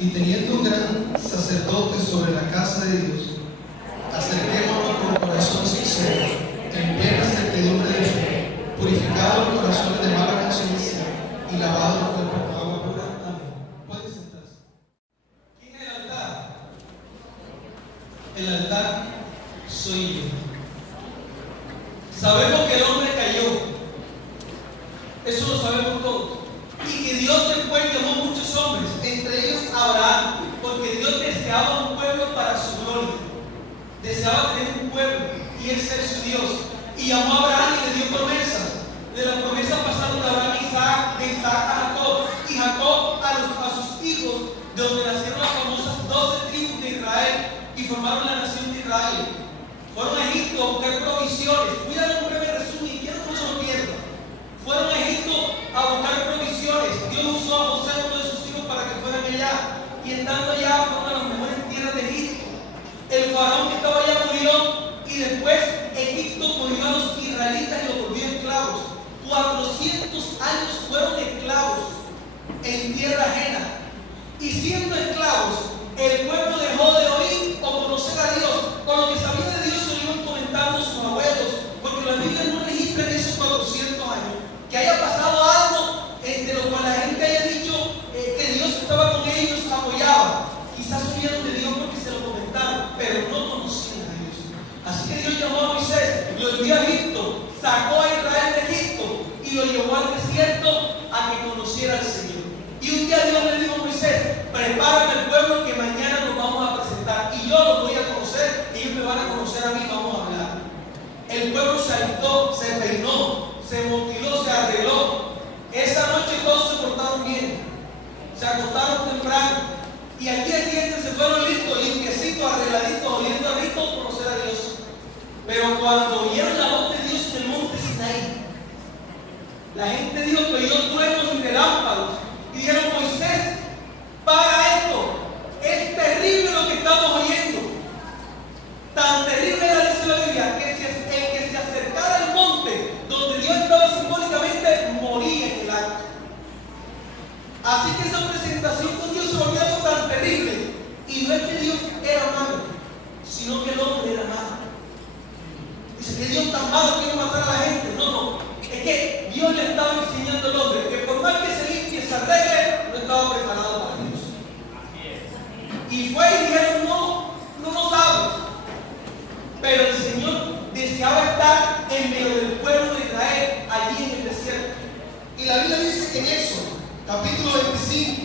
Y teniendo un gran sacerdote sobre la casa de Dios, acerquémonos con corazón sincero, en plena certidumbre de fe, purificado el corazón de mala conciencia y lavado el cuerpo con agua pura. Amén. Pueden sentarse. ¿Quién es el altar? El altar soy yo. Sabemos que el hombre cayó. Eso lo sabemos todos. Y que Dios después llamó muchos hombres, entre ellos Abraham, porque Dios deseaba un pueblo para su gloria. Deseaba tener un pueblo y él ser su Dios. Y llamó a Abraham y le dio promesas. De la promesa pasaron de Abraham a Isaac, de Isaac a Jacob, y Jacob a sus hijos, de donde nacieron las famosas 12 tribus de Israel y formaron la nación de Israel. Fueron a Egipto a buscar provisiones. Mira un breve resumen y quiero que no se lo pierdan. Fueron a Egipto a buscar provisiones. Dios usó a José, uno de sus hijos, para que fueran allá. Y estando allá, fueron a las mejores tierras de Egipto. El faraón que estaba allá murió, y después Egipto cogió a los israelitas y los volvió esclavos. 400 años fueron esclavos en tierra ajena. Y siendo esclavos, el pueblo dejó de oír o conocer a Dios, o lo que sabía de Dios se lo iban comentando sus abuelos, porque la Biblia no registra en esos 400 años que haya pasado algo de lo cual la gente haya dicho que Dios estaba con ellos, apoyaba. Quizás oyeron de Dios porque se lo comentaron, pero no conocían a Dios. Así que Dios llamó a Moisés, lo envió a Egipto, sacó a Israel de Egipto y lo llevó al desierto a que conociera al Señor. Y un día Dios le dijo a Moisés: prepárame el pueblo que mañana nos vamos a presentar, y yo los voy a conocer, ellos me van a conocer a mí, vamos a hablar. El pueblo se alistó, se peinó, se motiló, se arregló. Esa noche todos se portaron bien, se acostaron temprano, y al día siguiente se fueron listos, limpiecitos, arregladitos, oliendo a rico, por conocer a Dios. Pero cuando oyeron la voz de Dios en el monte Sinaí, la gente dijo que oyó truenos y relámpagos, y dijeron: Moisés, para esto, es terrible lo que estamos oyendo. Tan terrible era, dice la Biblia, que el que se acercara al monte donde Dios estaba simbólicamente moría en el acto. Así que esa presentación con Dios se volvió algo tan terrible. Y no es que Dios era malo, sino que el hombre era malo. Dice que Dios tan malo quiere matar a la gente. No. Es que Dios le estaba enseñando al hombre que por más que se limpie, se arregle, no estaba preparado para Dios. Y fue y dijeron: no lo sabes. Pero el Señor deseaba estar en medio del pueblo de Israel, allí en el desierto. Y la Biblia dice que en Éxodo, capítulo 25,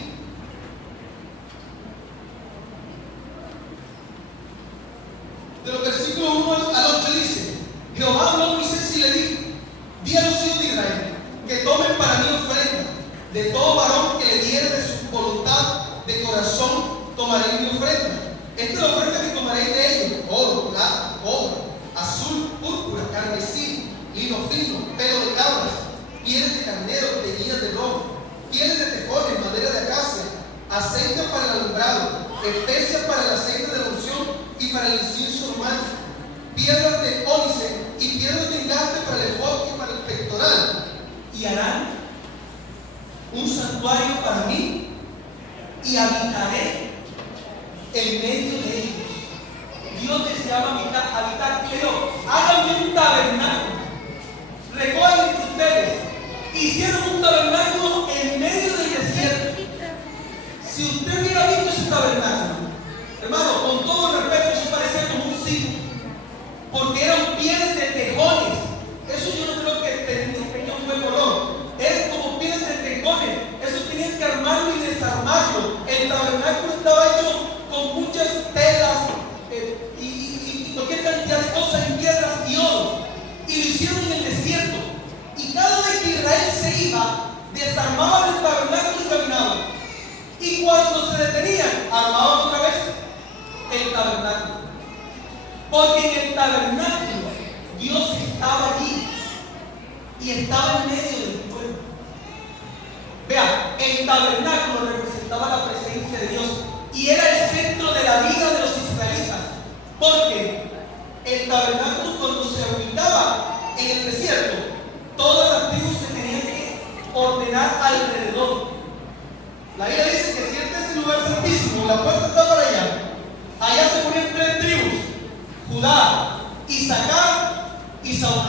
de los versículos 1 al 8 dice: Jehová habló a Moisés y le dijo: di a los hijos de Israel que tomen para mí ofrenda. De todo varón que le diere de su voluntad de corazón, tomaré mi ofrenda. Esta es la ofrenda que tomaréis de ellos: oro, plata, cobre, azul, púrpura, carmesí, lino fino, pelo de cabras, pieles de carnero, teguillas de rojo, pieles de tejones, madera de acacia, aceite para el alumbrado, especias para el aceite de la unción y para el incienso humano, piedras de ónice y piedras de engaste para el efod y para el pectoral. Y harán un santuario para mí, y habitaré en medio de ellos. Dios deseaba habitar, y le dijo: háganme un tabernáculo. Recogen entre ustedes. Hicieron un tabernáculo en medio del desierto. Si usted hubiera visto ese tabernáculo, hermano, con todo respeto, eso parecía como un sitio, porque eran pieles de tejones. Eso yo no creo que tenía un buen color. Eran como pieles de tejones. Eso tenían que armarlo y desarmarlo. El tabernáculo estaba hecho con muchas telas y cualquier cantidad de cosas en piedras y oro. Y lo hicieron en el desierto. Y cada vez que Israel se iba, desarmaban el tabernáculo y caminaban. Y cuando se detenían, armaban otra vez el tabernáculo. Porque en el tabernáculo Dios estaba allí y estaba en medio del pueblo. Vea, el tabernáculo representaba la presencia de Dios y era el centro de la vida de los israelitas. Porque el tabernáculo, cuando se ubicaba en el desierto, todas las tribus se tenían que ordenar alrededor. La Biblia dice que si este es el lugar santísimo,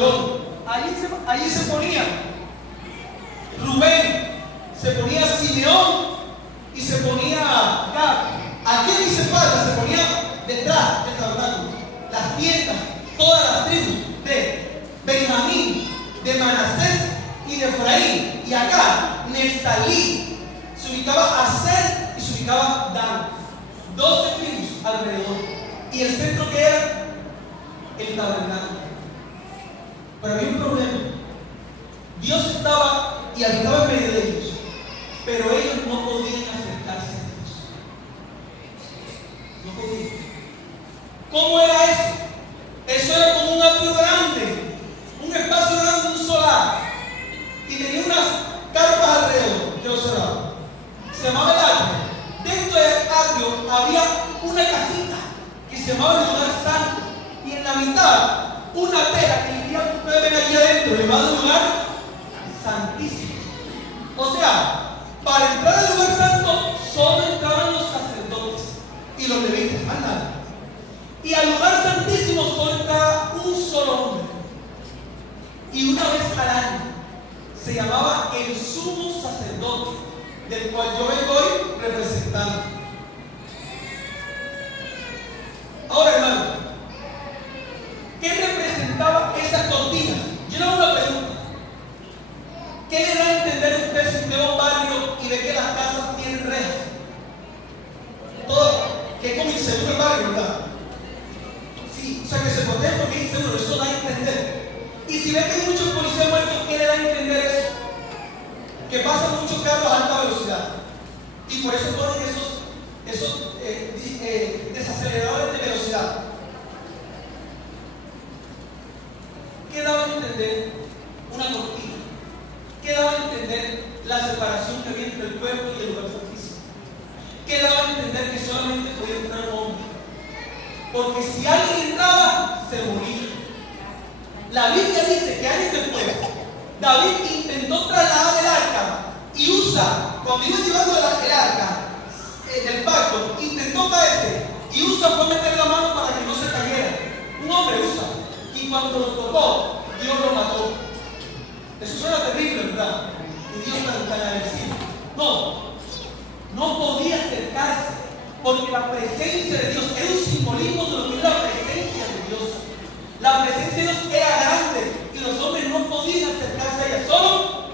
Zabulón. Allí se ponía Rubén, se ponía Simeón y se ponía Gad. Aquí en mis espaldas se ponía detrás del tabernáculo las tiendas, todas las tribus de Benjamín, de Manasés y de Efraín. Y acá Neftalí, se ubicaba Aser y se ubicaba Dan. 12 tribus alrededor. Y el centro que era el tabernáculo. Pero había un problema. Dios estaba y habitaba en medio de ellos, pero ellos no podían acercarse a Dios. No podían. ¿Cómo era eso? Eso era como un atrio grande, un espacio grande, un solar, y tenía unas carpas alrededor que lo cerraban. Se llamaba el atrio. Dentro del atrio había una casita que se llamaba el lugar santo, y en la mitad una tela que dividía, ustedes ven aquí adentro, llamado lugar santísimo. O sea, para entrar al lugar santo solo entraban los sacerdotes y los levitas, más nada. Y al lugar santísimo solo entraba un solo hombre. Y una vez al año se llamaba el sumo sacerdote, del cual yo vengo hoy representando. Ahora, hermano, ¿qué representaba esa cortina? Yo le hago una pregunta. ¿Qué le da a entender a usted si usted va a un barrio y ve que las casas tienen rejas? Todo, que es como inseguro el barrio, ¿verdad? Sí, o sea que se protege porque es inseguro, eso da a entender. Y si ve que hay muchos policías muertos, ¿qué le da a entender eso? Que pasan muchos carros a alta velocidad. Y por eso ponen esos desaceleradores de velocidad. ¿Qué daba a entender una cortina? ¿Qué daba a entender la separación que había entre el cuerpo y el lugar santísimo? ¿Qué daba a entender que solamente podía entrar un hombre? Porque si alguien entraba, se moría. La Biblia dice que años después, David intentó trasladar el arca y Usa, cuando iba llevando el arca del pacto, intentó caerse y Usa fue a meter la mano para que no se cayera. Un hombre, Usa. Y cuando lo tocó, Dios lo mató. Eso suena terrible, ¿verdad? Y Dios tan agradecido. No podía acercarse, porque la presencia de Dios era un simbolismo de lo que es la presencia de Dios. La presencia de Dios era grande y los hombres no podían acercarse a ella, solo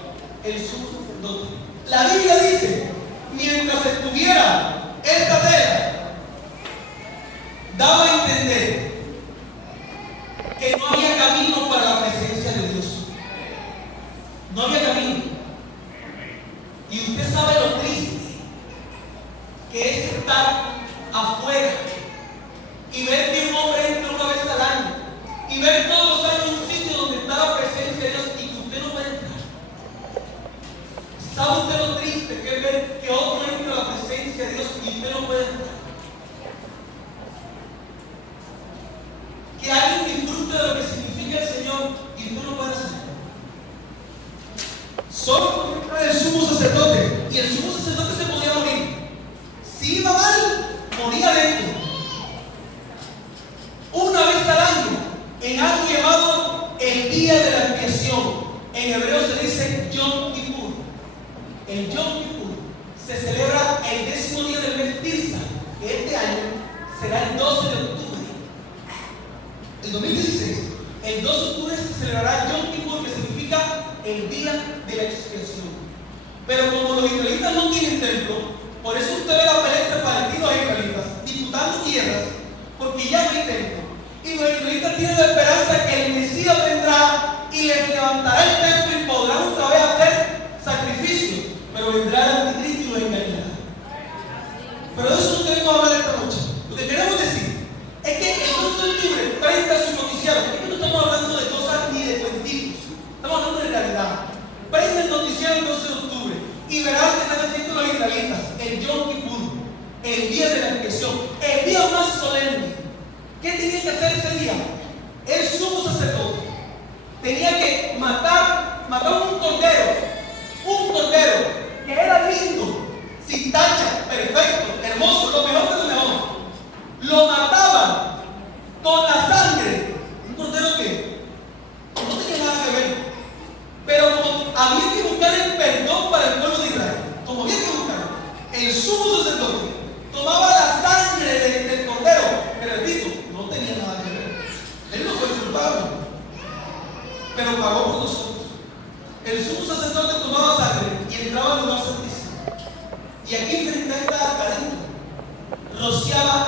el sumo sacerdote. La Biblia dice, mientras estuviera esta tela, daba a entender que no había camino para la presencia de Dios. No había camino. Y usted sabe lo triste que es estar afuera y ver que un hombre entra una vez al año y ver todos los años un sitio donde está la presencia de Dios y que usted no puede entrar. ¿Sabe usted lo triste que es ver que otro entra a la presencia de Dios y usted no puede entrar? Que alguien disfrute de lo que significa el Señor y usted no puede hacer. Solo porque el sumo sacerdote, y el sumo sacerdote se podía morir. Si iba mal, moría dentro. Una vez al año, en algo llamado el día de la expiación. En hebreo se dice Yom Kippur. El Yom Kippur se celebra el 10º día del mes Tisza, que este año será el 12 de octubre. El 2016, el 12 de octubre se celebrará Yom Kippur, que significa el día de la expiación. Pero como los israelitas no tienen templo, por eso usted ve la pelea entre palestinos e israelitas disputando tierras, porque ya no hay templo. Y los israelitas tienen la esperanza que el Mesías vendrá y les levantará el templo y podrán otra vez hacer sacrificios, pero vendrá el anticristo y los engañará. Pero de eso no queremos hablar esta noche. Lo que queremos decir es que el 12 de octubre, frente a su noticiario, es que no estamos hablando de cosas ni de cuentitos, estamos hablando de realidad. Prende el noticiario el 12 de octubre y verán que están haciendo los israelitas, el Yom Kippur, el día de la expiación, el día más solemne. ¿Qué tenía que hacer ese día? El sumo sacerdote tenía que matar un cordero que era lindo, sin tacha, perfecto, hermoso, lo mejor de lo mejor. Lo mataban con la sangre, un cordero que no sumo sacerdote tomaba la sangre del cordero, que repito, no tenía nada que ver. Él no fue culpable, pero pagó por nosotros. El sumo sacerdote tomaba sangre y entraba al lugar santísimo. Y aquí frente a esta arca adentro, rociaba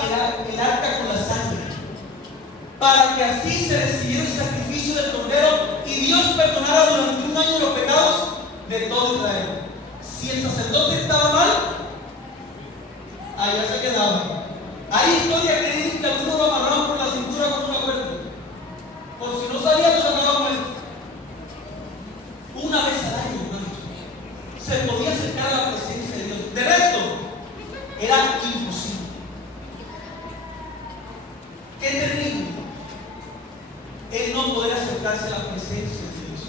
el arca con la sangre, para que así se recibiera el sacrificio del cordero y Dios perdonara durante un año los pecados de todo Israel. Si el sacerdote estaba mal, allá se quedaba. Hay historias que dicen que algunos lo amarraban por la cintura con una cuerda. Por si no sabía, lo sacaban muerto. Una vez al año, hermanos, se podía acercar a la presencia de Dios. De resto, era imposible. Qué terrible el no poder acercarse a la presencia de Dios.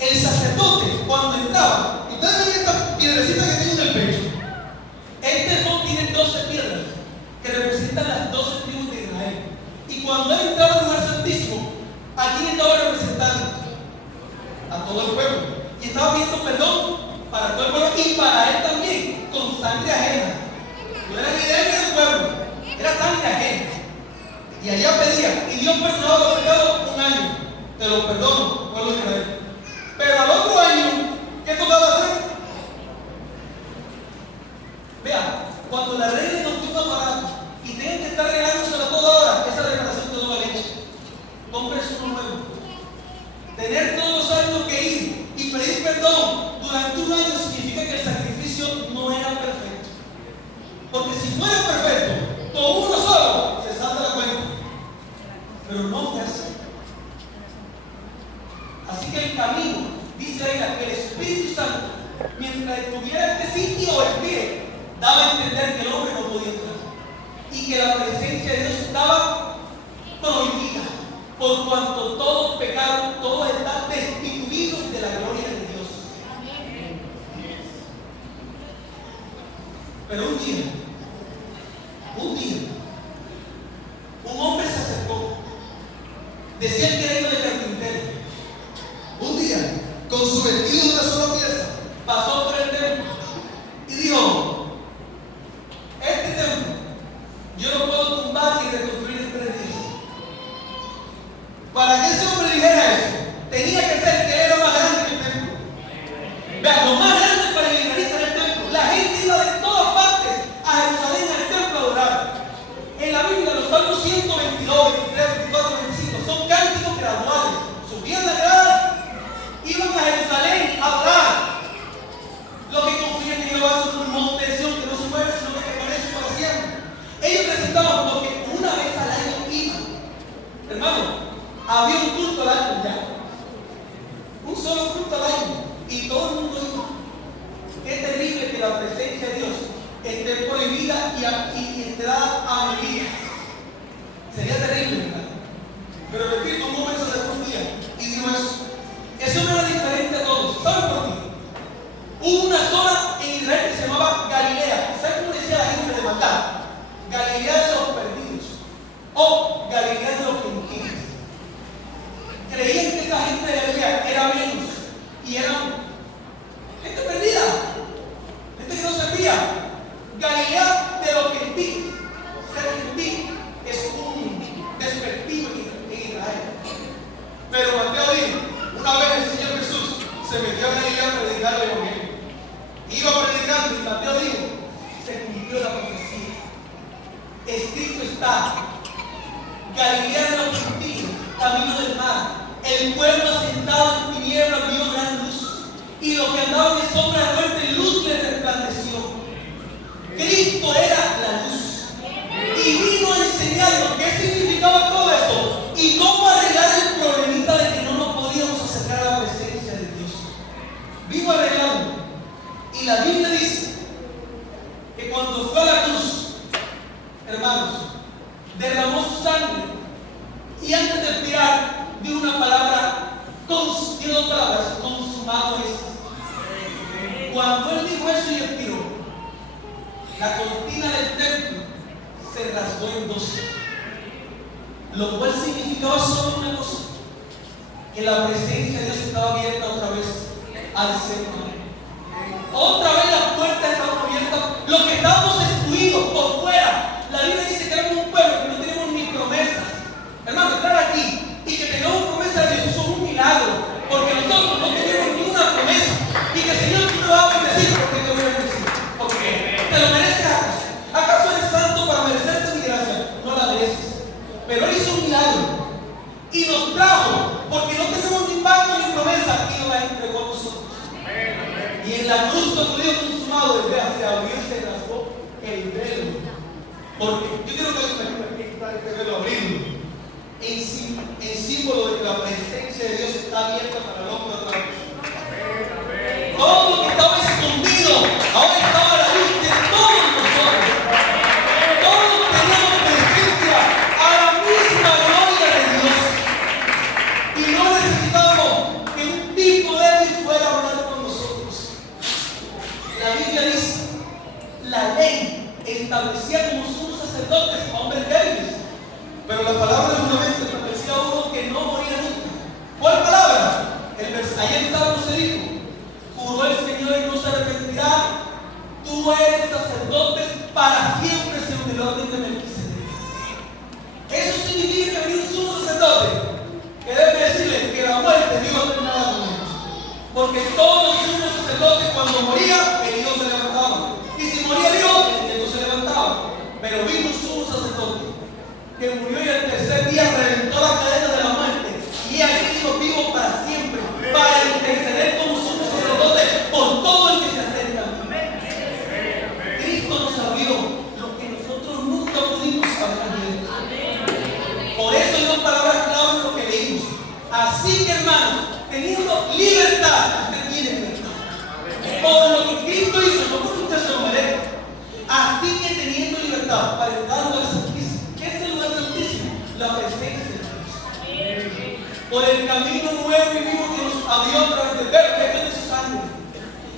El sacerdote, cuando entraba, ustedes ven esta piedrecita que tiene en el pecho. Este efod tiene 12 piedras que representan las 12 tribus de Israel. Y cuando él entraba al lugar santísimo, aquí estaba representando a todo el pueblo. Y estaba pidiendo perdón para todo el pueblo y para él también, con sangre ajena. No era ni de él ni del pueblo, era sangre ajena. Y allá pedía, y Dios perdonaba los pecados un año. Te los perdono, pueblo de Israel. Pero al otro año, ¿qué tocaba hacer? Vea, cuando la reina no tiene un aparato y tienen que estar regándosela toda hora, esa reparación de toda leche, cómprese uno nuevo. Tener todos los años que ir y pedir perdón durante un año significa que el sacrificio no era perfecto. Porque si fuera perfecto, con uno solo se salta la cuenta. Pero no fue así. Así que el camino, dice ahí, que el Espíritu Santo, mientras estuviera este sitio el pie, daba a entender que el hombre no podía entrar. Y que la presencia de Dios estaba prohibida. Por cuanto todos pecaron, todos están destituidos de la gloria de Dios. Pero un día, un hombre se acercó. Decía el que era hijo de carpintero. Un día, con su vestido de una sola pieza, pasó por el templo y dijo: este templo yo lo puedo tumbar y reconstruir en 3 días. Para que ese hombre dijera eso, tenía que ser que él era más grande que el templo. Vean, lo más grande para el israelita era el templo. La gente iba de todas partes a Jerusalén al templo a adorar. En la Biblia, los Salmos 122, 23, 24, 25 son cánticos graduales. Subían las gradas, iban a Jerusalén a adorar. Los que confían en Jehová son un monte de Sión que no se mueve, sino que permanece para siempre. Ellos presentaban porque una vez al año iban. Hermano, había un culto al año ya. Un solo culto al año. Y todo el mundo iba. Qué terrible que la presencia de Dios esté prohibida y entrada a medidas. Sería terrible, ¿verdad? Pero repito, un hombre se acercó un día y dijo eso. Ese hombre era diferente a todos. ¿Saben por qué? Hubo una zona en Israel que se llamaba Galilea. ¿Saben cómo decía la gente de maldad? Galilea de los perdidos. O Galilea de los gentiles. Creían que esa gente de Galilea era menos y eran gente perdida, gente que no servía. Galilea de los gentiles. Ser gentil es un despectivo en Israel. Pero Mateo dijo: una vez el Señor Jesús se metió a Galilea a predicar el evangelio. Iba predicando y Mateo dijo: se cumplió la profecía. Escrito está: Galilea de los gentiles, camino del mar. El pueblo asentado en tinieblas vio gran luz, y los que andaban en sombra de muerte, luz les resplandeció. Cristo era la luz, y vino a enseñarnos qué significaba todo esto y cómo arreglar el problemita de que no nos podíamos acercar a la presencia de Dios. Vino a arreglarlo. Y la Biblia dice que cuando fue a la cruz, hermanos, derramó su sangre y antes de expirar dio una palabra, dio 2 palabras: consumado es. Cuando él dijo eso y expiró, la cortina del templo se rasgó en 2, lo cual significaba solo una cosa: que la presencia de Dios estaba abierta otra vez al ser humano. Otra vez las puertas estaban abiertas ¿Te lo mereces acaso? ¿Acaso eres santo para merecerte mi gracia? No la mereces. Pero Él hizo un milagro y nos trajo, porque no tenemos ni pacto ni promesa, y nos la entregó a nosotros. Y en la cruz, cuando Dios consumado, el velo se abrió y se rasgó el velo. Porque yo quiero que alguien me ayude aquí a quitar este velo, abrirlo. En símbolo de que la presencia de Dios está abierta para el hombre otra vez. Todo lo que estaba escondido ahora estaba a la luz de todos nosotros. Todos teníamos presencia a la misma gloria de Dios. Y no necesitábamos que un tipo débil fuera a hablar con nosotros. La Biblia dice, la ley establecía como sumos sacerdotes a hombres débiles. Pero la palabra de una vez establecía a uno que no moría nunca. ¿Cuál palabra? Ayer el Salmo se dijo, juró el Señor y no se arrepentirá, tú eres sacerdote para siempre según el orden de Melquisedec. Eso significa que había un sumo sacerdote que debe decirle que la muerte Dios no tiene nada con él. Porque todos los sumos sacerdotes cuando moría, el hijo se levantaba. Y si moría el hijo, el nieto se levantaba. Pero vino un sumo sacerdote que murió y al tercer día reventó la cadena de la muerte y ha sido vivo para siempre, para interceder como sumo sacerdote por todo el que se acerca a mí. Cristo nos abrió lo que nosotros nunca pudimos abrir. Por eso hay dos palabras clave en lo que leímos. Así que, hermanos, teniendo libertad, usted tiene libertad. Por lo que Cristo hizo, no porque usted se lo merezca. Así que teniendo libertad para entrar a la Santísima. ¿Qué es el lugar santísimo? La presencia de Dios. Por el camino nuevo y vivo que nos abrió a través del verbo, que es de su sangre.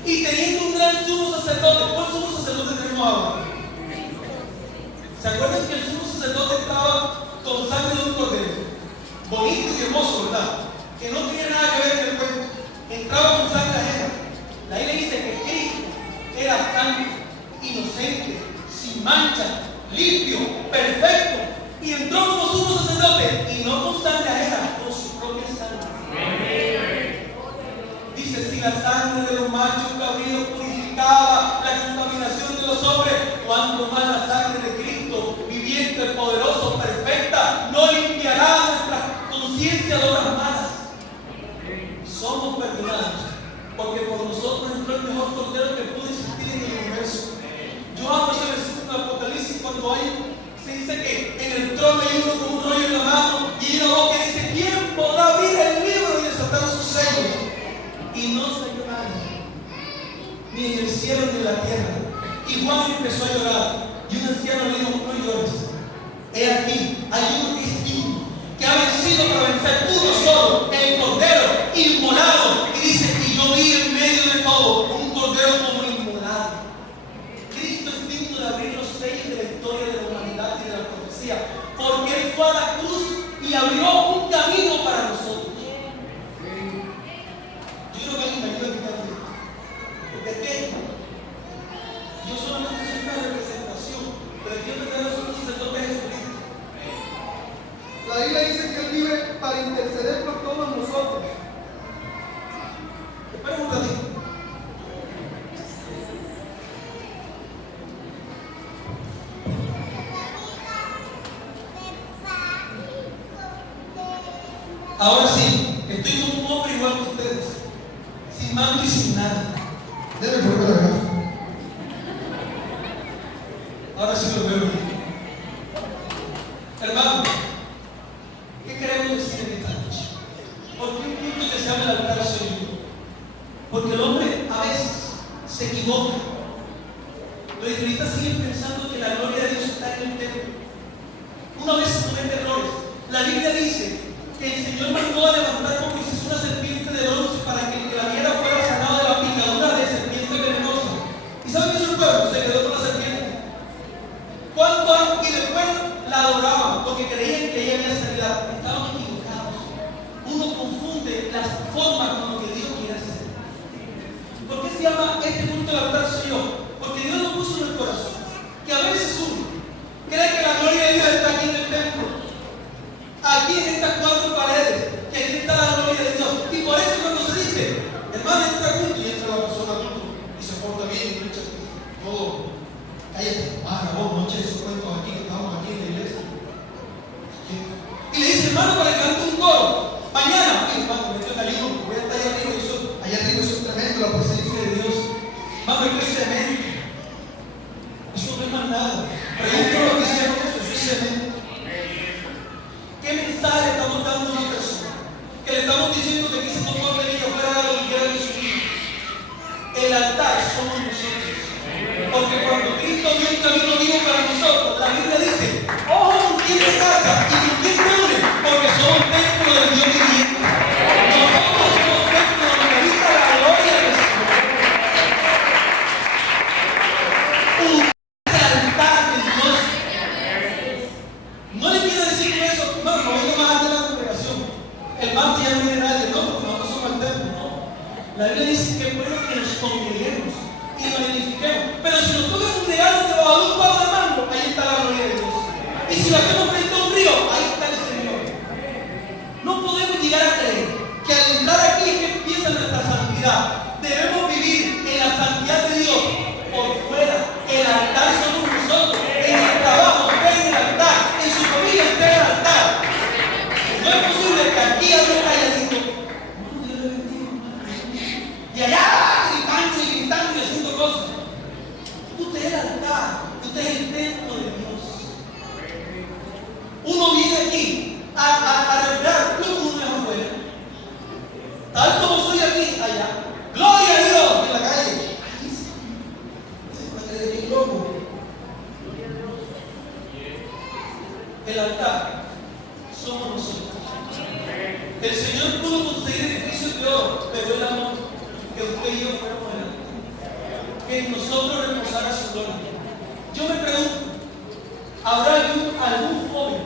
Y teniendo un gran sumo sacerdote. ¿Cuál sumo sacerdote tenemos ahora? ¿Se acuerdan que el sumo sacerdote estaba con sangre de un cordero? Bonito y hermoso, ¿verdad? Que no tenía nada que ver en el cuento. Entraba con sangre ajena. La Biblia dice que Cristo era santo, inocente, sin mancha, limpio, perfecto, y entró como sumo sacerdote y no con sangre ajena, con su propia sangre. Dice, si la sangre de los machos cabríos purificaba la contaminación de los hombres, cuánto más la sangre de Cristo, viviente, poderoso, perfecta, no limpiará nuestra conciencia de obras malas. Somos perdonados porque por nosotros entró el mejor cordero que pudo existir en el universo. Yo amo ese versículo de Apocalipsis cuando se dice que en el trono hay uno con un rollo en la mano y hay una voz que dice, ¿quién podrá abrir el libro y desatar sus sellos? Y no se halló nadie, ni en el cielo ni en la tierra. Y Juan empezó a llorar y un anciano le dijo, no llores. He aquí, hay uno que es digno, que ha vencido para vencer uno solo, el cordero inmolado. Y dice, y yo vi en medio de todo un cordero como inmolado. Cristo es digno de abrir los sellos de la historia de la humanidad y de la profecía, porque Él fue a la cruz y abrió un camino para nosotros. Yo creo que alguien me ayuda a quitar esto. Porque es que yo solamente soy una representación, pero Dios me trae a nosotros sacerdotes de Jesucristo. La Biblia dice que Él vive para interceder por todos nosotros. Esperen un ratito. Ahora sí, estoy como un hombre igual que ustedes, sin manto y sin nada. Debe ponerme la gafa. Ahora sí lo veo bien. Hermano, ¿qué queremos decir en esta noche? ¿Por qué un punto que se llama el altar soy yo? Porque el hombre a veces se equivoca. Los israelitas siguen pensando que la gloria de Dios está en el templo. Una vez se comete errores. La Biblia dice que el Señor mandó a levantar con Moisés una serpiente de bronce para que el que la viera fuera sanado de la picadura de serpiente venenosa. ¿Y saben qué hizo el pueblo? Se quedó con la serpiente. ¿Cuánto años? Y después la adoraban porque creían que ella había salido. Estaban equivocados. Uno confunde las formas con lo que Dios quiere hacer. ¿Por qué se llama este punto del altar soy yo? Porque Dios lo puso en el corazón. Que a veces uno cree que la gloria de Dios está aquí en el templo, aquí en estas cuatro paredes, que aquí está la gloria de Dios. Y por eso cuando se cállate, vos no eches esos cuentos aquí, que estamos aquí en la iglesia. Y le dice, hermano, para que cante un coro. Mañana, hermano, me estoy saliendo, voy a estar allá arriba, allá arriba eso es tremendo, la presencia de Dios. Mano, esto es cemento. Eso no es más nada. Pregúntale lo que hicieron esto, eso es cemento. ¿Qué mensaje le estamos dando a una persona? Que le estamos diciendo que aquí se puede venir afuera de lo que quiera de su vida. El altar somos nosotros. Porque cuando Cristo dio un camino vivo para nosotros, la Biblia dice, ojo con quién te casa y con quién te une, porque somos templo del Dios viviente. Nosotros somos templo donde habita la gloria del Señor. Un altar de Dios. No le quiero decir que eso, no vengo más allá de la congregación. El martes ya no viene nadie, no, porque nosotros somos el templo, no. La Biblia dice que es bueno que nos congreguemos y nos edifiquemos. Pero si nos toca congregarnos debajo de un palo de mango, ahí está la gloria de Dios. Y si lo hacemos frente a un río, ahí está el Señor. No podemos llegar a creer que al entrar aquí es que empieza nuestra santidad. Debemos vivir en la santidad de Dios. Por fuera, el altar somos nosotros. En el trabajo esté en el altar, en su familia esté en el altar. No es posible que aquí hable calladito. Dios le bendiga. Y allá gritando y haciendo cosas. Usted es el altar, usted es el templo de Dios. Uno viene aquí a revelar lo que uno es afuera. Tal como soy aquí, allá. Gloria a Dios en la calle. Se loco. El altar somos nosotros. El Señor pudo conseguir edificios de oro, pero el amor que usted y yo fuéramos el altar. Que en nosotros reposara su gloria. Yo me pregunto, ¿habrá algún joven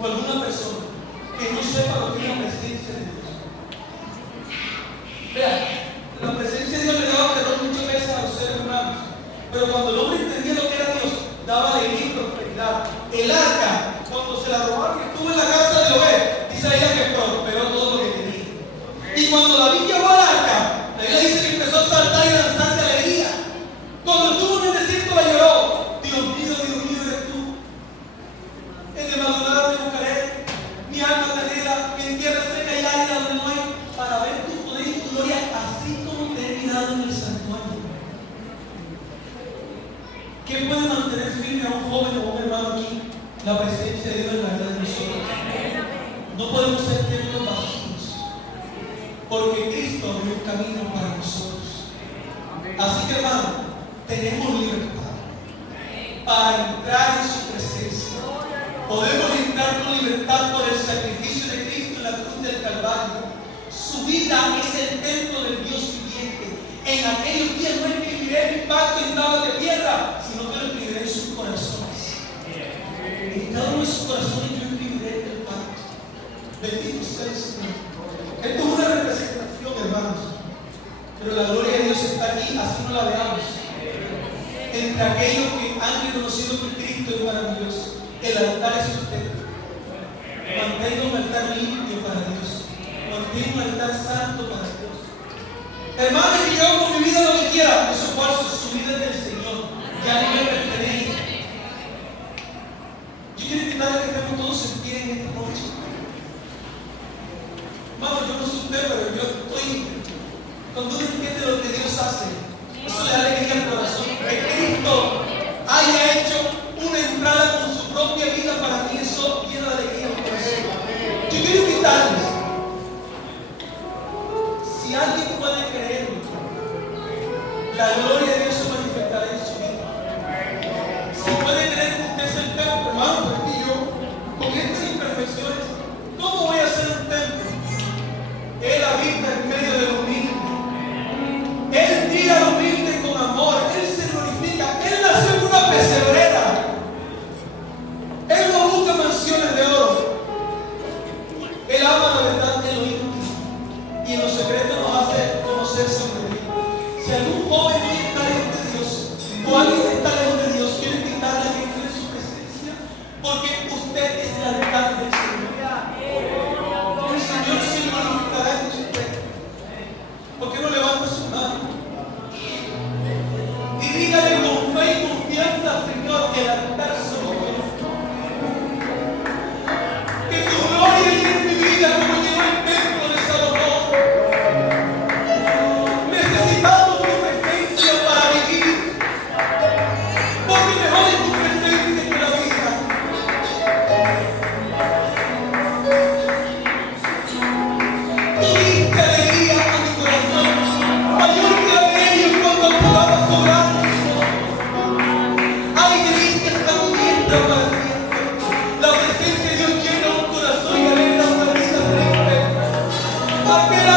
o alguna persona que no sepa lo que es la presencia de Dios? Vean, la presencia de Dios le daba terror muchas veces a los seres humanos, pero cuando el hombre entendía lo que era Dios, daba alegría y prosperidad. El arca, cuando se la robaron y estuvo en la casa de Obed, dice ella que prosperó todo lo que tenía. Y cuando David llegó al arca, la Biblia dice que empezó a saltar y a danzar de alegría. Cuando estuvo en el desierto la lloró. Dios mío, eres tú. En el madrugada te buscaré. Mi alma te anhela, en tierra seca y árida donde no hay, para ver tu poder y tu gloria, así como te he mirado en el santuario. ¿Qué puede mantener firme a un joven o un hermano aquí? La presencia de Dios en la vida de nosotros. No podemos ser templos vacíos, porque Cristo abrió un camino para nosotros. Así que, hermano, tenemos libertad para entrar en su presencia. Podemos entrar con libertad por el sacrificio de Cristo en la cruz del Calvario. Su vida es el templo del Dios viviente. En aquellos días no escribiré mi pacto en tablas de piedra, sino que lo escribiré en sus corazones. En cada uno de sus corazones yo escribiré el pacto. Bendito sea el Señor. Esto es una representación, hermanos. Pero la gloria de Dios está aquí, así no la veamos. Entre aquellos que han reconocido que Cristo es maravilloso, el altar es usted. Mantenga un altar limpio para Dios. Mantenga un altar santo para Dios. Hermano, que yo con mi vida lo que quiera, eso es falso, su vida es del Señor. Ya no me pertenece. Yo quiero invitarles a que estemos todos en pie en esta noche. Hermano, yo no sé usted, pero yo estoy. Cuando uno entiende lo que Dios hace, eso le da alegría al corazón. Que Cristo haya hecho una entrada con su propia vida, para mí eso llena de alegría al corazón. Yo quiero invitarles, si alguien puede creerlo, la gloria de Dios se manifestará en su vida. Si puede creer que usted es el templo, hermano, porque yo, con estas imperfecciones, ¿cómo voy a hacer un templo? Él habita en medio de los mismos. Él mira permanezca para siempre. La presencia de Dios llena un corazón y alegra una vida triste. Aquel